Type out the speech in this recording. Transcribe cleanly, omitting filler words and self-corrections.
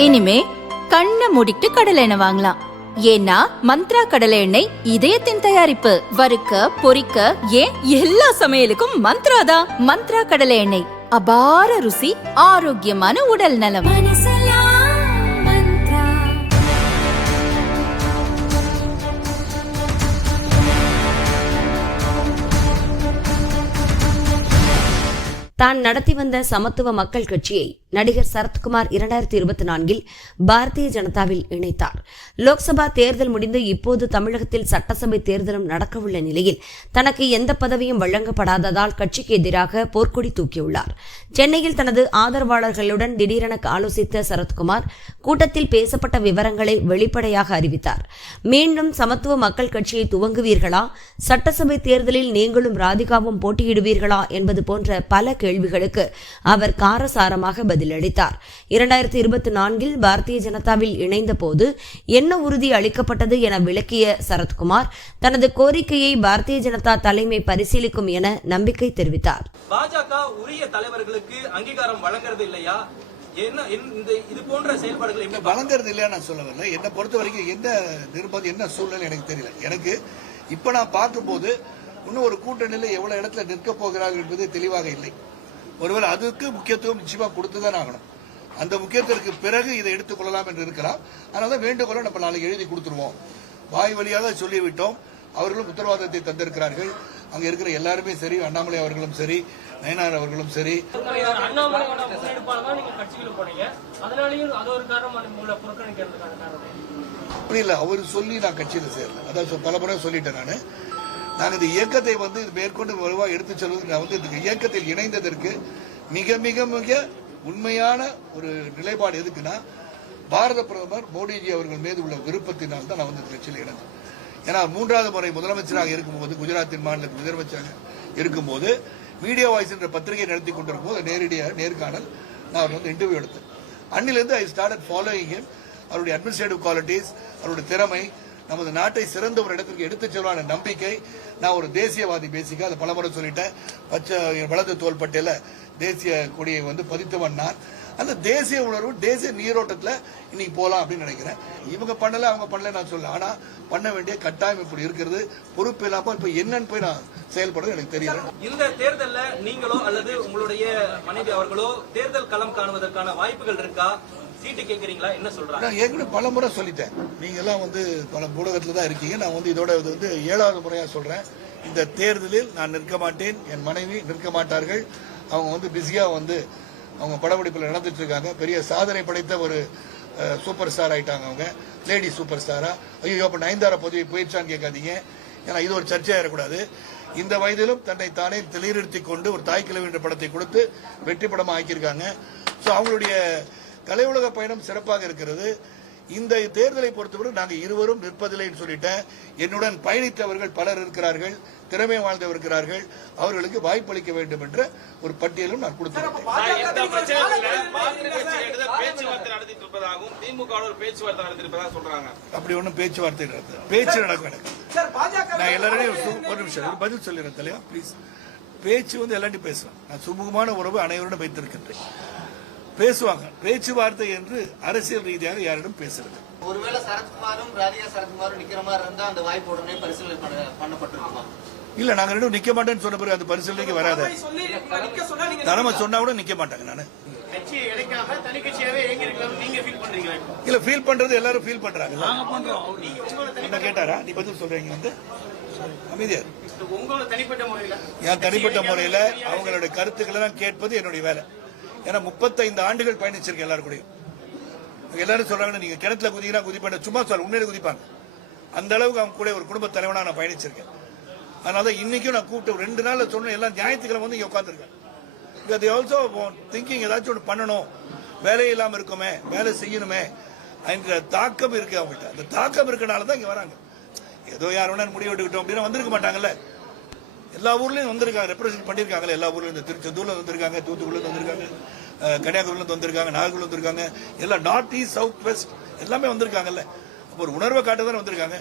இனிமே கண்ணை மூடிட்டு கடலை எண்ணெய் வாங்கலாம். ஏன்னா மந்த்ரா கடலை எண்ணெய் இதயத்தின் தயாரிப்பு. வறுக்க பொரிக்க ஏன் எல்லா சமையலுக்கும் மந்த்ரா தான். மந்த்ரா கடலை எண்ணெய், அபார ருசி, ஆரோக்கியமான உடல் நலம். தான் நடத்தி வந்த சமத்துவ மக்கள் கட்சியை நடிகர் சரத்குமார் 2024 பாரதிய ஜனதாவில் இணைத்தார். லோக்சபா தேர்தல் முடிந்து இப்போது தமிழகத்தில் சட்டசபை தேர்தலும் நடக்கவுள்ள நிலையில் தனக்கு எந்த பதவியும் வழங்கப்படாததால் கட்சிக்கு எதிராக போர்க்கொடி தூக்கியுள்ளார். சென்னையில் தனது ஆதரவாளர்களுடன் திடீரென ஆலோசித்த சரத்குமார் கூட்டத்தில் பேசப்பட்ட விவரங்களை வெளிப்படையாக அறிவித்தார். மீண்டும் சமத்துவ மக்கள் கட்சியை துவங்குவீர்களா, சட்டசபை தேர்தலில் நீங்களும் ராதிகாவும் போட்டியிடுவீர்களா என்பது போன்ற பல கேள்விகளுக்கு அவர் காரசாரமாக பதிலளித்தார். 2024 பாரதிய ஜனதாவில் இணைந்த போது என்ன உறுதி அளிக்கப்பட்டது என விளக்கிய சரத்குமார் தனது கோரிக்கையை பாரதிய ஜனதா தலைமை பரிசீலிக்கும் என நம்பிக்கை தெரிவித்தார். பாஜக உரிய தலைவர்களுக்கு அங்கீகாரம் வழங்குறது இல்லையா? இது போன்ற செயல்பாடுகள் என்ன வழங்குறது இல்லையா நான் சொல்லவில்லை. என்னை பொறுத்த வரைக்கும் என்ன நிர்பந்தம், என்ன சூழ்நிலை எனக்கு தெரியல. எனக்கு இப்ப நான் பார்க்கும்போது இன்னும் ஒரு கூட்டணியில் எவ்வளவு இடத்துல நிற்க போகிறார்கள் என்பது தெளிவாக இல்லை. ஒருவேளை அதுக்கு முக்கியத்துவம் நிச்சயமா கொடுத்துதான் ஆகணும். அந்த முக்கியத்துவத்திற்கு பிறகு இதை எடுத்துக் கொள்ளலாம் என்று இருக்கிறார். அதனால வேண்டுகோளை நம்ம நாளைக்கு எழுதி கொடுத்துருவோம். வாய் வழியாக சொல்லிவிட்டோம். அவர்களும் உத்தரவாதத்தை தந்திருக்கிறார்கள். அங்க இருக்கிற எல்லாருமே சரி, அண்ணாமலை அவர்களும் சரி, நயனார் அவர்களும் சரி. அப்படி இல்லை, அவர் சொல்லி நான் கட்சியில சேரல. அதான் பல முறை சொல்லிட்டேன். நான் இந்த இயக்கத்தை மேற்கொண்டு வலுவாக எடுத்துச் செல்வது, நான் இந்த இயக்கத்தில் இணைந்ததற்கு மிக மிக மிக உண்மையான ஒரு நிலைப்பாடு எதுக்குன்னா, பாரத பிரதமர் மோடிஜி அவர்கள் மீது உள்ள விருப்பத்தினால் தான் நான் கட்சியில் இணைந்தேன். ஏன்னா 3வது முறை முதலமைச்சராக இருக்கும்போது, குஜராத்தின் மாநிலத்தில் முதலமைச்சராக இருக்கும்போது, மீடியா வாய்ஸ் என்ற பத்திரிகை நடத்தி கொண்டிருக்கும் போது நேர்காணல் நான் இன்டர்வியூ எடுத்தேன். அன்னிலிருந்து ஐ ஸ்டார்டட் ஃபாலோயிங் ஹிம். அவருடைய அட்மினிஸ்ட்ரேட்டிவ் குவாலிட்டிஸ், அவருடைய திறமை, நமது நாட்டை சிறந்த ஒரு இடத்திற்கு எடுத்துச் செல்வான நம்பிக்கை. நான் ஒரு தேசியவாதி பேசிக்க, அதை பலமுறை சொல்லிட்டேன். பச்சை வலது தோள்பட்டையில தேசிய கொடியை பதித்தவன் நான். அந்த தேசிய உணர்வு, தேசிய நீரோட்டத்தில் இன்னைக்கு போலாம் அப்படின்னு நினைக்கிறேன். இவங்க பண்ணல, அவங்க பண்ணல நான் சொல்ல. ஆனா பண்ண வேண்டிய கட்டாயம் இப்படி இருக்கிறது. பொறுப்பு இல்லாம இப்ப என்னன்னு போய் நான் செயல்படுறது எனக்கு தெரியல. இந்த தேர்தலில் நீங்களோ அல்லது உங்களுடைய மனைவி அவர்களோ தேர்தல் களம் காணுவதற்கான வாய்ப்புகள் இருக்கா? சீட்டு கேட்கறீங்களா? என்ன சொல்றாங்க? நான் ஏற்கனவே பல முறை சொல்லிட்டேன். நீங்க எல்லாம் பல ஊடகத்துல தான் இருக்கீங்க. நான் இதோட 7வது முறையா சொல்றேன். இந்த தேர்தலில் நான் நிற்க மாட்டேன், என் மனைவி நிற்க மாட்டார்கள். அவங்க பிஸியா அவங்க படப்பிடிப்புல நடந்துட்டு இருக்காங்க. பெரிய சாதனை படைத்த ஒரு சூப்பர் ஸ்டார் ஆயிட்டாங்க. அவங்க லேடி சூப்பர் ஸ்டாரா. ஐயோ, அப்ப நயன்தாரா பதவி போயிடுச்சான்னு கேட்காதீங்க. ஏன்னா இது ஒரு சர்ச்சையாயிடக்கூடாது. இந்த வயதிலும் தன்னை தானே நிலைநிறுத்திக் கொண்டு ஒரு தாய் கிழவி என்ற படத்தை கொடுத்து வெற்றி படமா ஆக்கியிருக்காங்க. அவங்களுடைய கலை உலக பயணம் சிறப்பாக இருக்கிறது. இந்த தேர்தலை பொறுத்தவரை நாங்கள் இருவரும் நிற்பதில்லை சொல்லிட்டேன். என்னுடன் பயணித்தவர்கள் பலர் இருக்கிறார்கள், திறமை வாழ்ந்தவர் இருக்கிறார்கள். அவர்களுக்கு வாய்ப்பளிக்க வேண்டும் என்ற ஒரு பட்டியலும் நான் கொடுத்தேன். அப்படி ஒன்றும் பேச்சுவார்த்தை பேச்சு நடக்கும். நான் எல்லாரையும் ஒரு நிமிஷம் ஒரு பதில் சொல்லிடுறேன் தலைவா, பிளீஸ். பேச்சு எல்லாத்தையும் பேசுவேன். நான் சுமூகமான உறவு அனைவருடன் வைத்திருக்கின்றேன். பேசுவாங்க. பேச்சுவார்த்தை என்று அரசியல் ரீதியாக யாரிடம் பேசுறது. ஒருவேளை சரத்குமாரும் ராதிகா சரத்குமாரும் நிக்கிற மாதிரி இருந்தா அந்த வாய்ப்பு உடனே பரிசீலனை பண்ணப்பட்டிருக்குமா? இல்ல, நாங்க ரெண்டும் நிக்க மாட்டேன்னு சொன்ன பிறகு அந்த பரிசீலனைக்கு வராது. தலைமை சொன்னா கூட நிக்க மாட்டாங்க. நானு இல்ல, ஃபீல் பண்றது எல்லாரும் ஃபீல் பண்றாங்க. என்ன கேட்டாரா? நீ பதில் சொல்றீங்க. அமைதியா என் தனிப்பட்ட முறையில அவங்களுடைய கருத்துக்களை கேட்பது என்னுடைய வேலை. ஏன்னா 35 ஆண்டுகள் பயணிச்சிருக்கேன் எல்லாரும் கூடயும். எல்லாரும் சொல்றாங்க நீங்க கிணத்துல குதிக்கிறா குதிப்பாங்க, சும்மா சொல்ல உண்மையில குதிப்பாங்க. அந்த அளவுக்கு அவங்க கூட ஒரு குடும்ப தலைவனா நான் பயணிச்சிருக்கேன். அதனால இன்னைக்கும் நான் கூப்பிட்டு 2 நாள்ல சொன்ன எல்லாம் ஞாயிற்றுக்கிழமை இங்க உட்காந்துருக்கேன். ஆல்சோ திங்கிங் ஏதாச்சும் ஒன்று பண்ணணும், வேலை இல்லாம இருக்குமே, வேலை செய்யணுமே என்ற தாக்கம் இருக்கு அவங்கள்ட்ட. அந்த தாக்கம் இருக்கனாலதான் இங்க வராங்க. ஏதோ யார் வேணா முடிவு எடுக்கிட்டோம் அப்படின்னா வந்திருக்க மாட்டாங்கல்ல. எல்லா ஊர்லயும் வந்திருக்காங்க, ரெப்ரசென்ட் பண்ணிருக்காங்க. எல்லா ஊர்லயும் திருச்செந்தூர்ல வந்திருக்காங்க, தூத்துக்குடியில வந்திருக்காங்க, கன்னியாகுமரியில வந்திருக்காங்க, நாகர்கோவில் வந்திருக்காங்க. எல்லாம் நார்த் ஈஸ்ட் சவுத் வெஸ்ட் எல்லாமே வந்திருக்காங்கல்ல. ஒரு உணர்வை காட்டுதான் வந்திருக்காங்க.